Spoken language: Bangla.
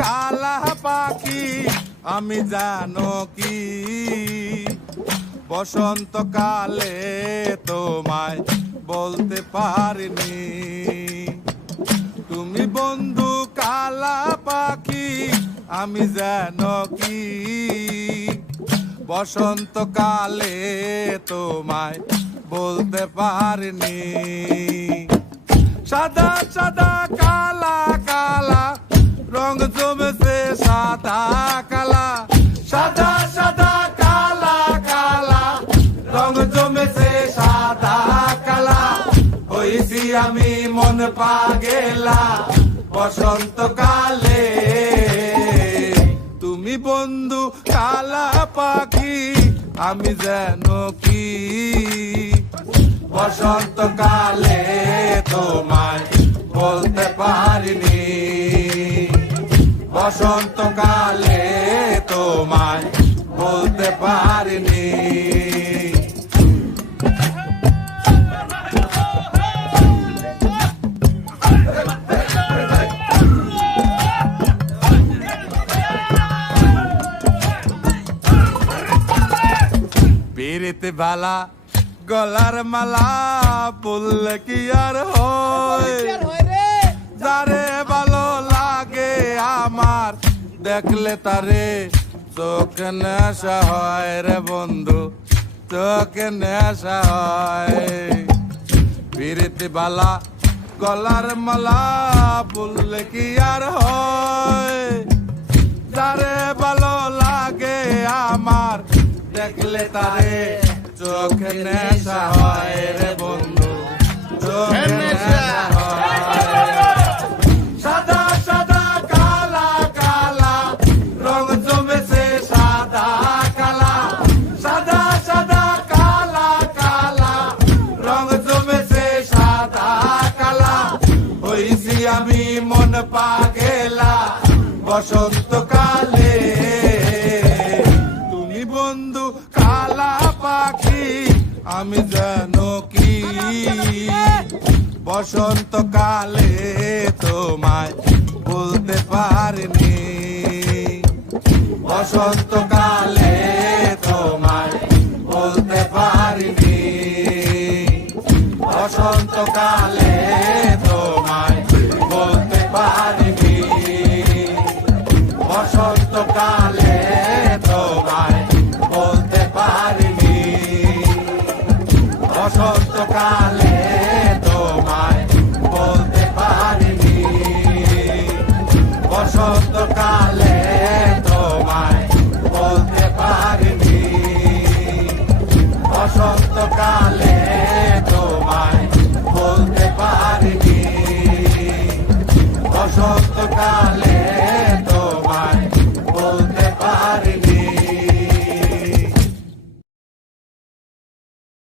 কালা পাখি আমি জানো কি বসন্তকালে তোমায় বলতে পারিনি। তুমি বন্ধু কালা পাখি আমি জানো কি বসন্তকালে তোমায় বলতে পারিনি। সাদা সাদা কালা কালা রং জমেছে সাদা কালা, সাদা সাদা কালা কালা রং জমেছে সাদা কালা। হইছি আমি মন পাগেলা বসন্তকালে। তুমি বন্ধু কালা পাখি আমি জানো কি বসন্তকালে তোমায় বলতে পারিনি। বসন্তকালে তোমায় বলতে পারিনি। পিরিতে ভালা গলার মালা বললে কি আর হয়, যারে ভালো লাগে আমার দেখলে তারে চোখে নেশা হয় রে বন্ধু, চোখে নেশা হয়। পিরিতে ভালা গলার মালা বললে কি আর হয়, যারে ভালো লাগে আমার দেখলে তারে চোখে নেশা হয় রে বন্ধু, চোখে নেশা হয়। সাদা সাদা কালা কালা রং জমেছে সাদা কালা, সাদা সাদা কালা কালা রং জমেছে সাদা কালা। হইছি আমি মন পাগেলা বসন্তকালে। তুমি বন্ধু কালা পাখি আমি জানো কি বসন্তকালে তোমায় বলতে পারিনি। বসন্তকালে তোমায় বলতে পারিনি। বসন্তকালে তোমায় বলতে পারিনি। বসন্তকালে তোমায় বলতে পারিনি। বসন্তকালে তোমায় বলতে পারিনি। বসন্তকালে তোমায় বলতে পারিনি। বসন্তকালে তোমায় বলতে পারিনি। বসন্তকালে